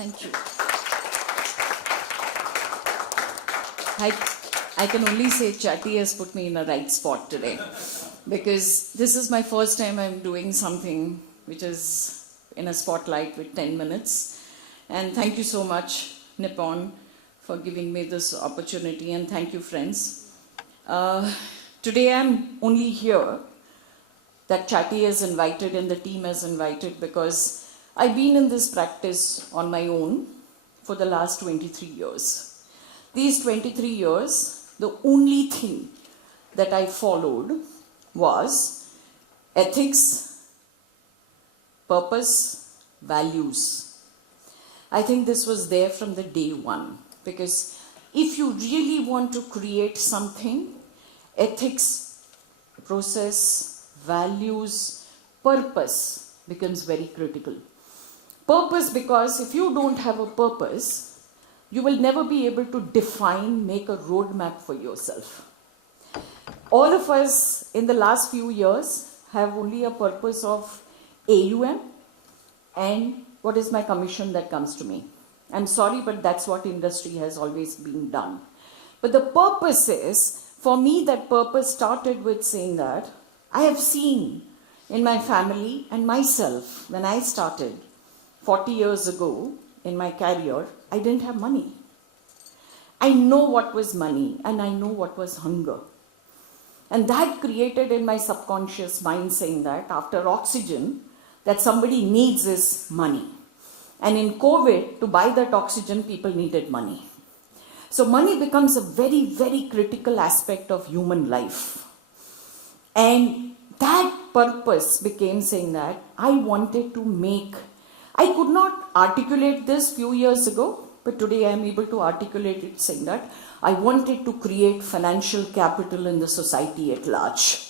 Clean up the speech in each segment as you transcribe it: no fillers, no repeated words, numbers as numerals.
Thank you. I can only say Chatty has put me in a right spot today, because this is my first time I'm doing something which is in a spotlight with 10 minutes. And thank you so much, Nippon, for giving me this opportunity, and thank you, friends. Today I'm only here that Chatty has invited and the team has invited because I've been in this practice on my own for the last 23 years. These 23 years, the only thing that I followed was ethics, purpose, values. I think this was there from the day one, because if you really want to create something, ethics, process, values, purpose becomes very critical. Purpose, because if you don't have a purpose, you will never be able to define, make a roadmap for yourself. All of us in the last few years have only a purpose of AUM and what is my commission that comes to me. I'm sorry, but that's what industry has always been done. But the purpose is, for me, that purpose started with saying that I have seen in my family and myself, when I started 40 years ago in my career, I didn't have money. I know what was money and I know what was hunger. And that created in my subconscious mind saying that after oxygen, that somebody needs is money. And in COVID, to buy that oxygen, people needed money. So money becomes a very, very critical aspect of human life. And that purpose became saying that I wanted to make, I could not articulate this few years ago, but today I am able to articulate it saying that I wanted to create financial capital in the society at large.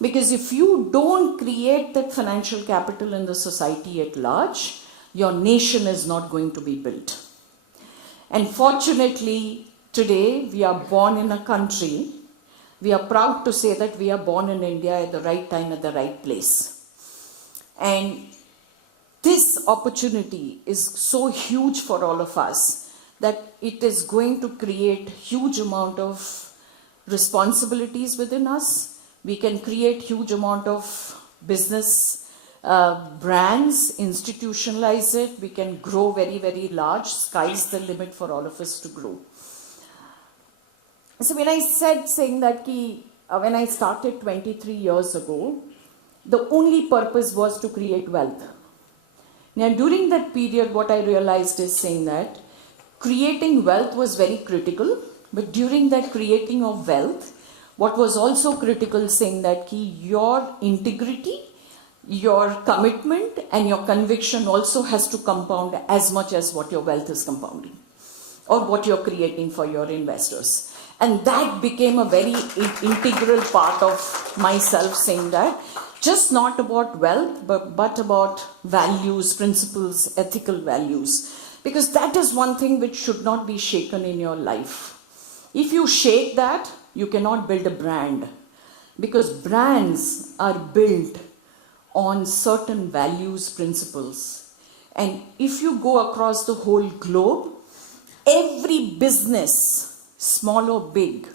Because if you don't create that financial capital in the society at large, your nation is not going to be built. And fortunately, today we are born in a country, we are proud to say that we are born in India at the right time, at the right place. And this opportunity is so huge for all of us that it is going to create huge amount of responsibilities within us. We can create huge amount of business brands, institutionalize it. We can grow very, very large. Sky's the limit for all of us to grow. So when I said saying that when I started 23 years ago, the only purpose was to create wealth. Now, during that period, what I realized is saying that creating wealth was very critical, but during that creating of wealth, what was also critical saying that your integrity, your commitment and your conviction also has to compound as much as what your wealth is compounding or what you're creating for your investors. And that became a very integral part of myself saying that just not about wealth, but about values, principles, ethical values. Because that is one thing which should not be shaken in your life. If you shake that, you cannot build a brand. Because brands are built on certain values, principles. And if you go across the whole globe, every business, small or big,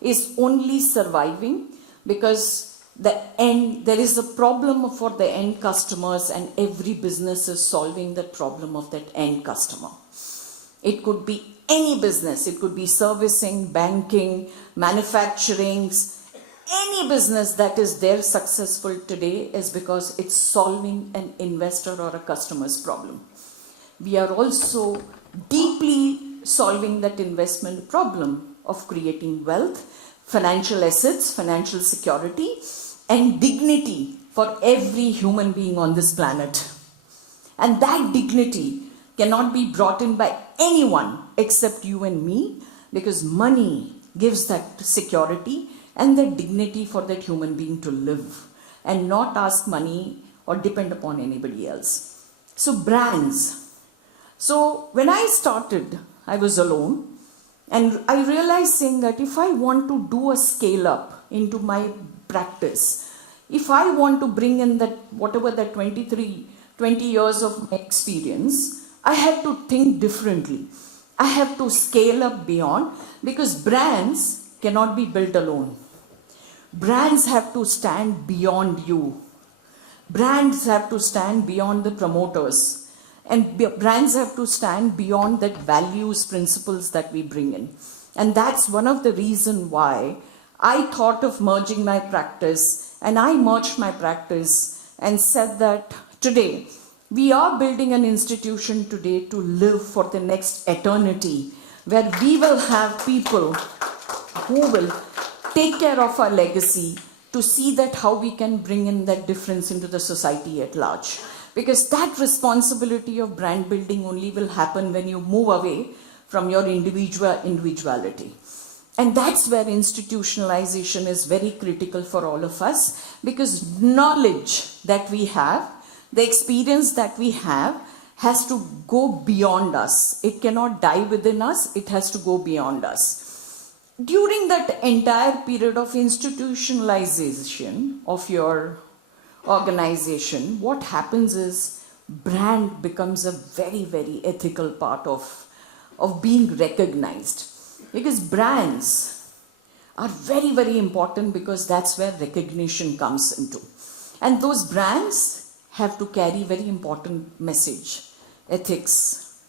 is only surviving because there is a problem for the end customers, and every business is solving the problem of that end customer. It could be any business. It could be servicing, banking, manufacturing. Any business that is there successful today is because it's solving an investor or a customer's problem. We are also deeply solving that investment problem of creating wealth, financial assets, financial security, and dignity for every human being on this planet. And that dignity cannot be brought in by anyone except you and me, because money gives that security and the dignity for that human being to live and not ask money or depend upon anybody else. So brands. So when I started, I was alone, and I realized saying that if I want to do a scale up into my practice, if I want to bring in that whatever that 20 years of experience, I had to think differently. I have to scale up beyond, because brands cannot be built alone. Brands have to stand beyond you. Brands have to stand beyond the promoters. And brands have to stand beyond that values, principles that we bring in. And that's one of the reasons why I thought of merging my practice, and I merged my practice and said that today, we are building an institution today to live for the next eternity, where we will have people who will take care of our legacy, to see that how we can bring in that difference into the society at large. Because that responsibility of brand building only will happen when you move away from your individuality. And that's where institutionalization is very critical for all of us, because knowledge that we have, the experience that we have, has to go beyond us. It cannot die within us, it has to go beyond us. During that entire period of institutionalization of your organization, what happens is brand becomes a very, very ethical part of being recognized. Because brands are very, very important, because that's where recognition comes into. And those brands have to carry very important message: ethics,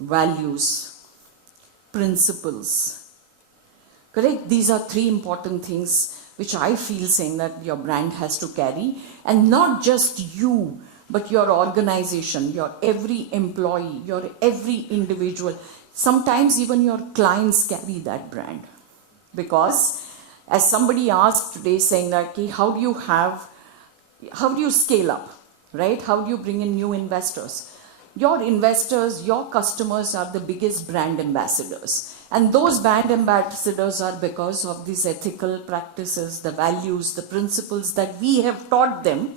values, principles. Correct? These are three important things which I feel saying that your brand has to carry. And not just you, but your organization, your every employee, your every individual. Sometimes even your clients carry that brand. Because as somebody asked today, saying that, okay, how do you scale up, right? How do you bring in new investors? Your investors, your customers are the biggest brand ambassadors. And those brand ambassadors are because of these ethical practices, the values, the principles that we have taught them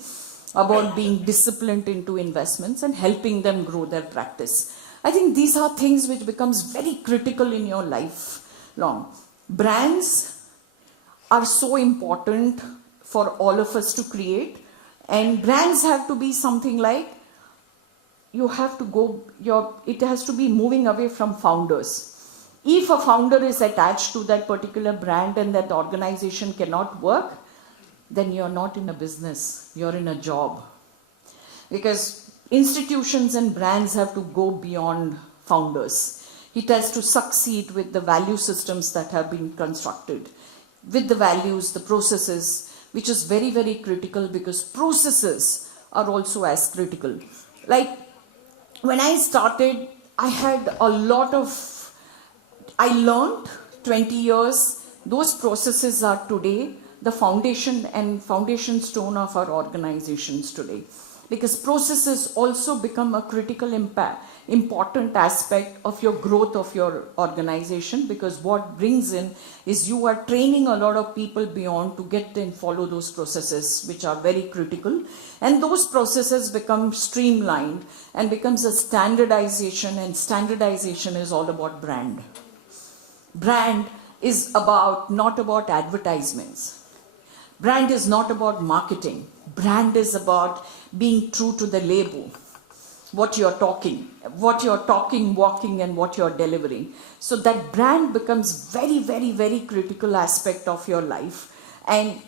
about being disciplined into investments and helping them grow their practice. I think these are things which becomes very critical in your life long. Brands are so important for all of us to create, and brands have to be something like, it has to be moving away from founders. If a founder is attached to that particular brand and that organization cannot work, then you're not in a business, you're in a job. Because institutions and brands have to go beyond founders. It has to succeed with the value systems that have been constructed, with the values, the processes, which is very, very critical, because processes are also as critical. Like when I started, I learned 20 years, those processes are today the foundation and foundation stone of our organizations today. Because processes also become a critical important aspect of your growth of your organization, because what brings in is you are training a lot of people beyond to get and follow those processes, which are very critical. And those processes become streamlined and becomes a standardization, and standardization is all about brand. Brand is not about advertisements. Brand is not about marketing. Brand is about being true to the label. What you're talking, walking, and what you're delivering. So that brand becomes very, very, very critical aspect of your life. And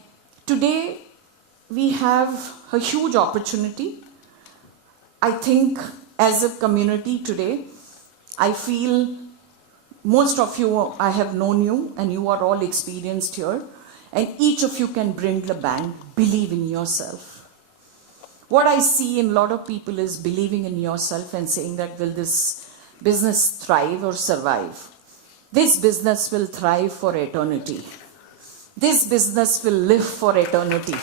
today we have a huge opportunity. I think as a community today, I feel most of you, I have known you, and you are all experienced here. And each of you can bring the band, believe in yourself. What I see in a lot of people is believing in yourself and saying that, will this business thrive or survive? This business will thrive for eternity. This business will live for eternity.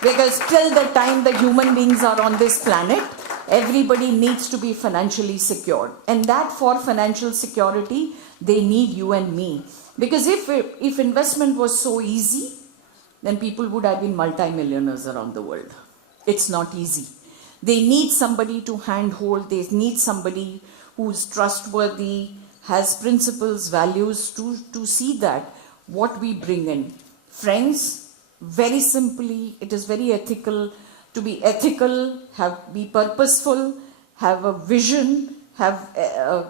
Because till the time the human beings are on this planet, everybody needs to be financially secured. And that for financial security, they need you and me. Because if investment was so easy, then people would have been multimillionaires around the world. It's not easy. They need somebody to handhold. They need somebody who's trustworthy, has principles, values, to see that what we bring in. Friends, very simply, it is very ethical. To be ethical, be purposeful, have a vision, have a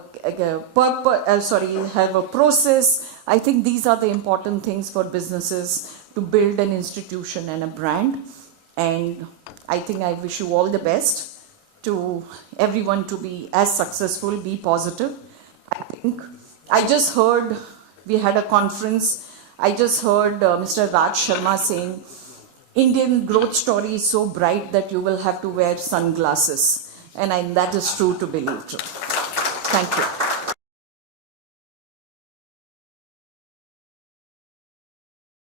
purpose, have a process. I think these are the important things for businesses to build an institution and a brand. And I think I wish you all the best, to everyone to be as successful, be positive. I think I just heard, we had a conference, I just heard Mr. Raj Sharma saying, Indian growth story is so bright that you will have to wear sunglasses. And that is true to believe. Thank you.